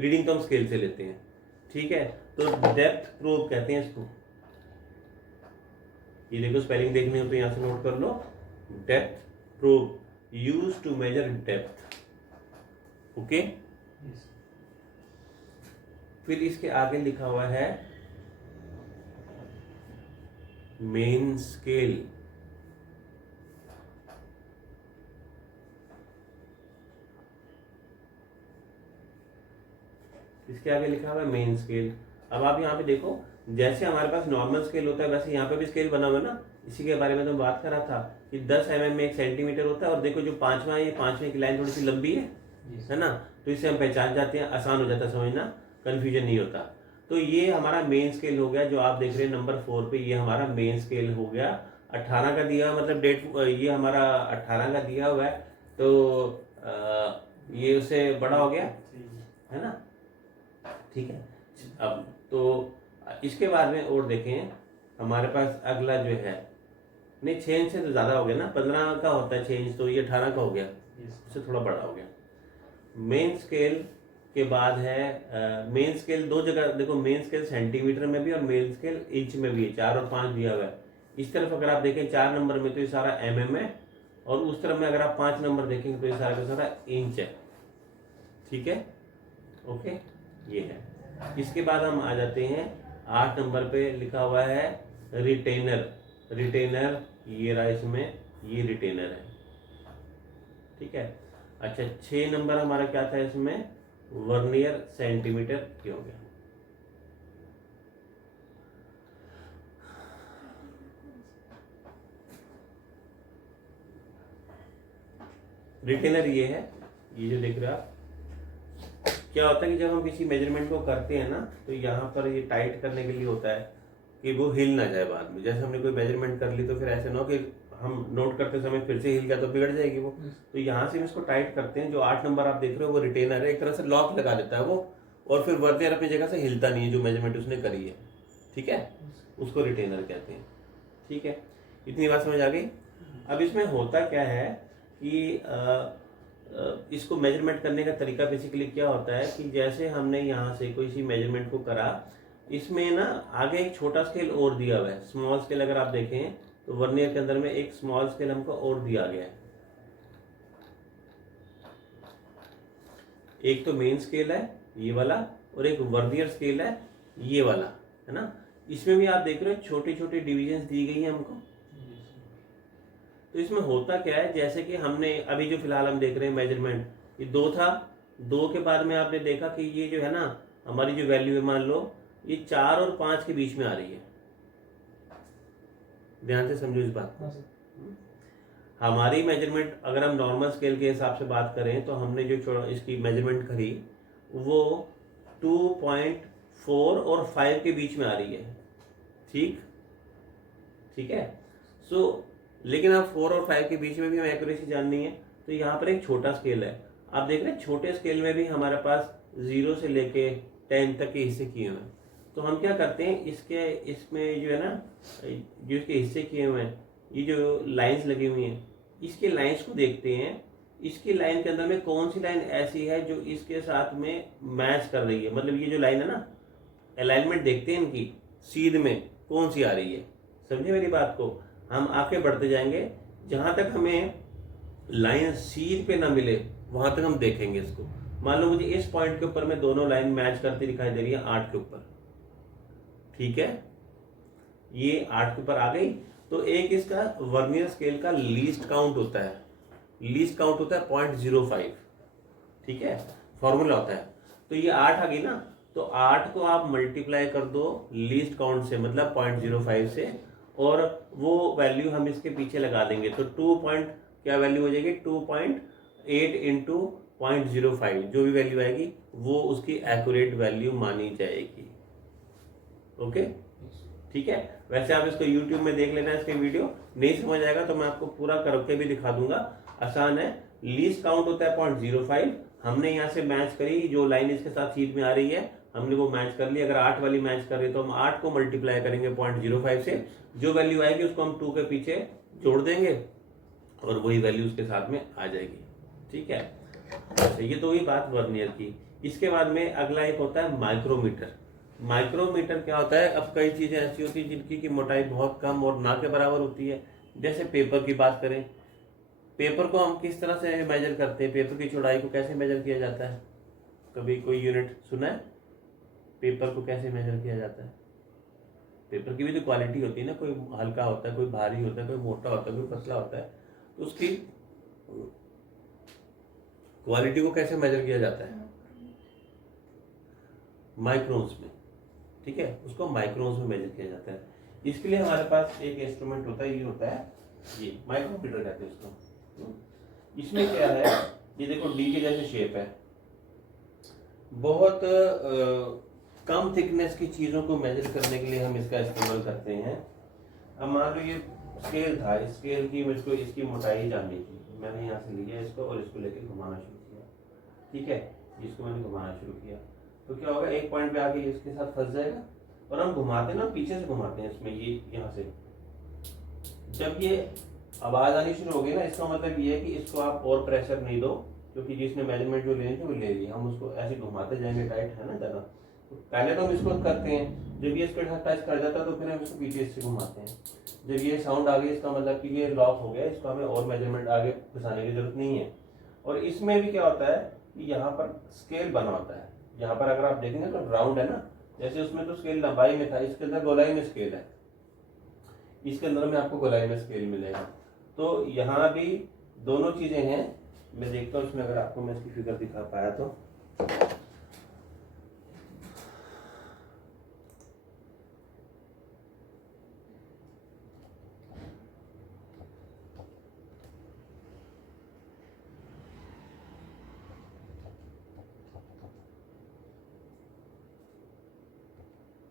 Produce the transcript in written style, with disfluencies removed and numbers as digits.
Reading तो हम scale से लेते हैं, ठीक है। तो डेप्थ प्रोब कहते हैं इसको। ये देखो स्पेलिंग देखनी हो तो यहाँ से नोट कर लो, depth probe use to measure depth, okay. फिर इसके आगे लिखा हुआ है मेन स्केल। इसके आगे लिखा हुआ है मेन स्केल। अब आप यहाँ पे देखो, जैसे हमारे पास नॉर्मल स्केल होता है वैसे यहाँ पे भी स्केल बना हुआ है ना। इसी के बारे में तो बात कर रहा था कि 10 mm में 1 सेंटीमीटर होता है। और देखो जो पांचवा है, ये पांचवे की लाइन थोड़ी सी लंबी है ना, तो इससे हम पहचान जाते हैं, आसान हो जाता है समझना, कंफ्यूजन नहीं होता। तो ये हमारा मेन स्केल हो गया, जो आप देख रहे हैं नंबर 4 पे, ये हमारा मेन स्केल हो गया। 18 का दिया मतलब डेट, ये हमारा 18 का दिया हुआ है, तो ये उससे बड़ा हो गया है ना, ठीक है। अब तो इसके बाद में और देखें, हमारे पास अगला जो है, नहीं 6 इंच से तो ज़्यादा हो गया ना, 15 का होता है 6 इंच, तो ये 18 का हो गया, उससे थोड़ा बड़ा हो गया। मेन स्केल के बाद है मेन स्केल दो जगह देखो, मेन स्केल सेंटीमीटर में भी और मेन स्केल इंच में भी है, 4 और 5 दिया हुआ है। इस तरफ अगर आप देखें 4 नंबर में तो ये सारा mm है, और उस तरफ में अगर आप 5 नंबर देखेंगे तो ये सारा का सारा इंच है, ठीक है, ओके। ये है। इसके बाद हम आ जाते हैं 8 नंबर पे, लिखा हुआ है रिटेनर। रिटेनर ये रहा, इसमें ये रिटेनर है, ठीक है। अच्छा 6 नंबर हमारा क्या था इसमें, वर्नियर सेंटीमीटर ये हो गया। रिटेनर ये है, ये जो देख रहे हो आप, क्या होता है कि जब हम किसी मेजरमेंट को करते हैं ना, तो यहाँ पर ये टाइट करने के लिए होता है कि वो हिल ना जाए बाद में। जैसे हमने कोई मेजरमेंट कर ली तो फिर ऐसे ना हो कि हम नोट करते समय फिर से हिल गया तो बिगड़ जाएगी वो। तो यहाँ से हम इसको टाइट करते हैं। जो 8 नंबर आप देख रहे हो वो रिटेनर है, एक तरह से लॉक लगा देता है वो, और फिर वर्नियर अपनी जगह से हिलता नहीं है जो मेजरमेंट उसने करी है, ठीक है, उसको रिटेनर कहते हैं, ठीक है। इतनी बात समझ आ गई। अब इसमें होता क्या है कि इसको मेजरमेंट करने का तरीका बेसिकली क्या होता है कि जैसे हमने यहाँ से कोई सी मेजरमेंट को करा, इसमें ना आगे एक छोटा स्केल और दिया हुआ है, स्मॉल स्केल। अगर आप देखें तो वर्नियर के अंदर में एक स्मॉल स्केल हमको और दिया गया है। एक तो मेन स्केल है ये वाला, और एक वर्नियर स्केल है ये वाला, है ना। इसमें भी आप देख रहे हो छोटी छोटी डिविजन्स दी गई है हमको। तो इसमें होता क्या है, जैसे कि हमने अभी जो फिलहाल हम देख रहे हैं मेजरमेंट, ये 2 था, 2 के बाद में आपने देखा कि ये जो है ना हमारी जो वैल्यू है, मान लो ये 4 और 5 के बीच में आ रही है। ध्यान से समझो इस बात को। हमारी मेजरमेंट अगर हम नॉर्मल स्केल के हिसाब से बात करें तो हमने जो इसकी मेजरमेंट करी वो 2.4 और 5 के बीच में आ रही है, ठीक, ठीक है। लेकिन अब 4 और 5 के बीच में भी हमें एक्यूरेसी जाननी है, तो यहाँ पर एक छोटा स्केल है। आप देख रहे हैं छोटे स्केल में भी हमारे पास 0 से लेके 10 तक के हिस्से किए हुए हैं। तो हम क्या करते हैं, इसमें जो है ना, जो इसके हिस्से किए हुए हैं, ये जो लाइंस लगी हुई हैं, इसके लाइंस को देखते हैं। इसकी लाइन के अंदर में कौन सी लाइन ऐसी है जो इसके साथ में मैच कर रही है, मतलब ये जो लाइन है ना, अलाइनमेंट देखते हैं इनकी, सीध में कौन सी आ रही है। समझे मेरी बात को। हम आगे बढ़ते जाएंगे, जहां तक हमें लाइन सीध पे ना मिले वहां तक हम देखेंगे इसको। मान लो मुझे इस पॉइंट के ऊपर में दोनों लाइन मैच करती दिखाई दे रही है 8 के ऊपर, ठीक है, ये 8 के ऊपर आ गई। तो एक इसका वर्नियर स्केल का लीस्ट काउंट होता है, लीस्ट काउंट होता है 0.05, ठीक है, फॉर्मूला होता है। तो ये 8 आ गई ना, तो 8 को आप मल्टीप्लाई कर दो लीस्ट काउंट से, मतलब 0.05 से, और वो वैल्यू हम इसके पीछे लगा देंगे। तो 2 पॉइंट क्या वैल्यू हो जाएगी, 2.8 इंटू 0.05, जो भी वैल्यू आएगी वो उसकी एक्यूरेट वैल्यू मानी जाएगी, ओके, ठीक है। वैसे आप इसको YouTube में देख लेना, इसके वीडियो नहीं समझ आएगा तो मैं आपको पूरा करके भी दिखा दूंगा, आसान है। लीस्ट काउंट होता है 0.05, हमने यहाँ से मैच करी, जो लाइन इसके साथ सीध में आ रही है हमने वो मैच कर ली। अगर 8 वाली मैच कर रही है तो हम 8 को मल्टीप्लाई करेंगे 0.05 से, जो वैल्यू आएगी उसको हम 2 के पीछे जोड़ देंगे और वही वैल्यू उसके साथ में आ जाएगी, ठीक है। अच्छा, ये तो हुई बात वर्नियर की। इसके बाद में अगला एक होता है माइक्रोमीटर। माइक्रोमीटर क्या होता है, अब कई चीज़ें ऐसी होती हैं जिनकी की मोटाई बहुत कम और ना के बराबर होती है। जैसे पेपर की बात करें, पेपर को हम किस तरह से मेजर करते हैं, पेपर की चौड़ाई को कैसे मेजर किया जाता है? कभी कोई यूनिट सुना है? पेपर को कैसे मेजर किया जाता है? पेपर की भी तो क्वालिटी होती है ना, कोई हल्का होता है, कोई भारी होता है, कोई मोटा होता है, कोई पतला होता है। तो उसकी क्वालिटी को कैसे मेजर किया जाता है? माइक्रोन्स में। ठीक है, उसको माइक्रोन्स में मेजर किया जाता है। इसके लिए हमारे पास एक इंस्ट्रूमेंट होता है, ये होता है ये माइक्रोमीटर कहते हैं इसको। इसमें क्या है, ये देखो डी के जैसे शेप है, बहुत कम थिकनेस की चीज़ों को मेजर करने के लिए हम इसका इस्तेमाल करते हैं। अब मान लो ये स्केल था, इस स्केल की मुझको इसकी मोटाई जाननी थी, मैंने यहाँ से लिया इसको और इसको लेके घुमाना शुरू किया। ठीक है, इसको मैंने घुमाना शुरू किया तो क्या होगा, एक पॉइंट पे आके इसके साथ फंस जाएगा और हम घुमाते ना, पीछे से घुमाते हैं इसमें, ये यहाँ से जब ये आवाज़ आनी शुरू होगी ना, इसका मतलब ये है कि इसको आप और प्रेशर नहीं दो, क्योंकि जिसने मेजरमेंट जो लेनी थी वो ले ली। हम उसको ऐसे घुमाते जाएंगे, टाइट है ना ज़्यादा, तो पहले तो हम इसको करते हैं, जब ये इसके साथ टच कर जाता है तो फिर हम इसको पीछे से घुमाते हैं। जब ये साउंड आ गई, इसका मतलब कि ये लॉक हो गया, इसको हमें और मेजरमेंट आगे घुसाने की जरूरत नहीं है। और इसमें भी क्या होता है कि यहाँ पर स्केल बना होता है, यहाँ पर अगर आप देखेंगे तो राउंड है ना, जैसे उसमें तो स्केल लंबाई में था, इसके अंदर गोलाई में स्केल है, इसके अंदर में आपको गोलाई में स्केल मिलेगा। तो यहाँ भी दोनों चीज़ें हैं। मैं देखता हूँ इसमें, अगर आपको मैं इसकी फिगर दिखा पाया तो